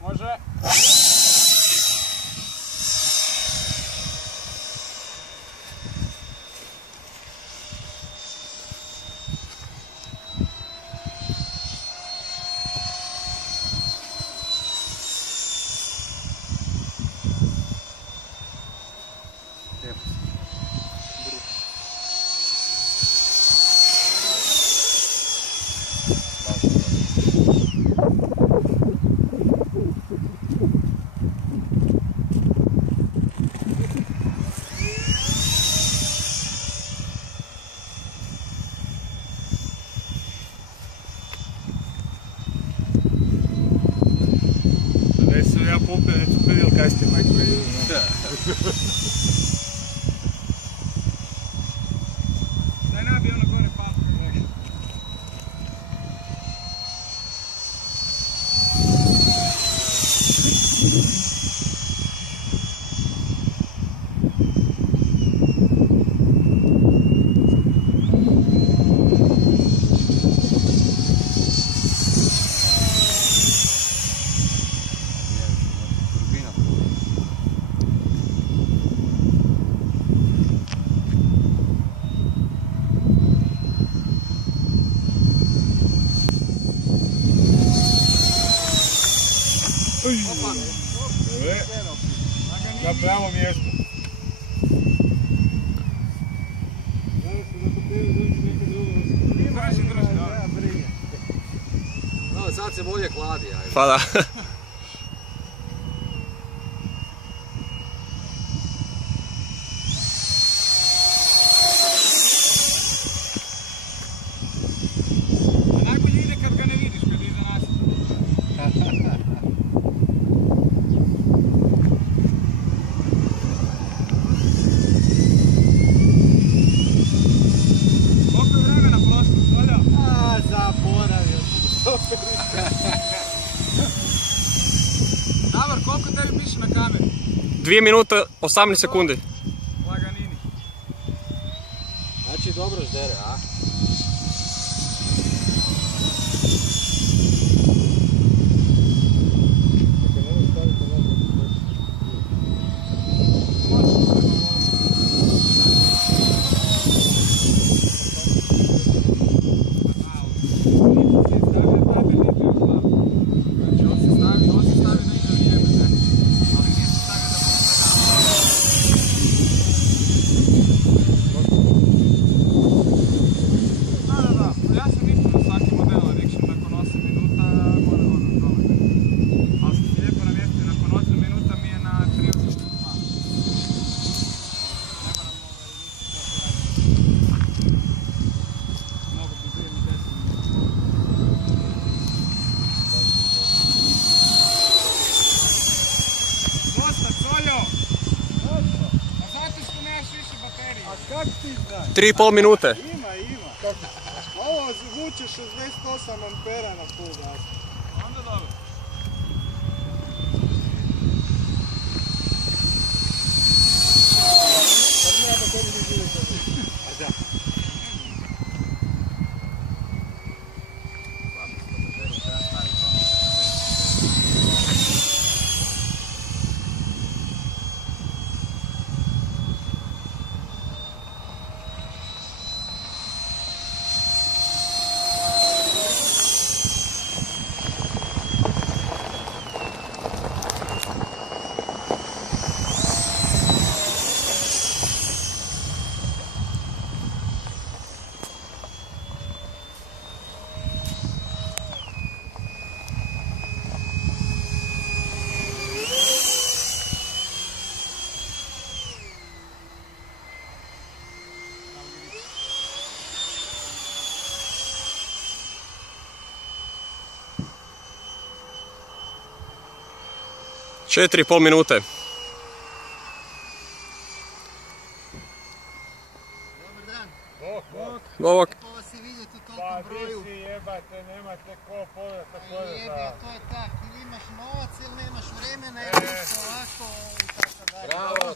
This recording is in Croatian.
Može. Adesso ja popio e tu vedi il castio mai quello, no? Daj nabi ono gore papu. Opa! Na pravo mjesto. No, sad se bolje hladi, ajde. Pa da. Najbolje ide kad ga ne vidiš, kad je iza nas. Koliko je vremena prošlo, Solja? Zaboravio Davor, koliko tebi piše na kameri? 2 minute 18 sekundi. Laganini. Znači dobro ždere, a? Kak ti znaš? 3,5 minute. Ima. Ovo vuče 68 ampera na full gas. Onda dobro. Sad mora da tebi ne živi kad je. A da. Četiri i pol minute. Dobar dan. Bok. To vas je vidjeti u Pa tolikom vi broju. si jebate, nemate ko povrat tako Jebi, a to je tak. Ili imaš novac ili nemaš vremena, ili isto ovako i tako dalje. Bravo!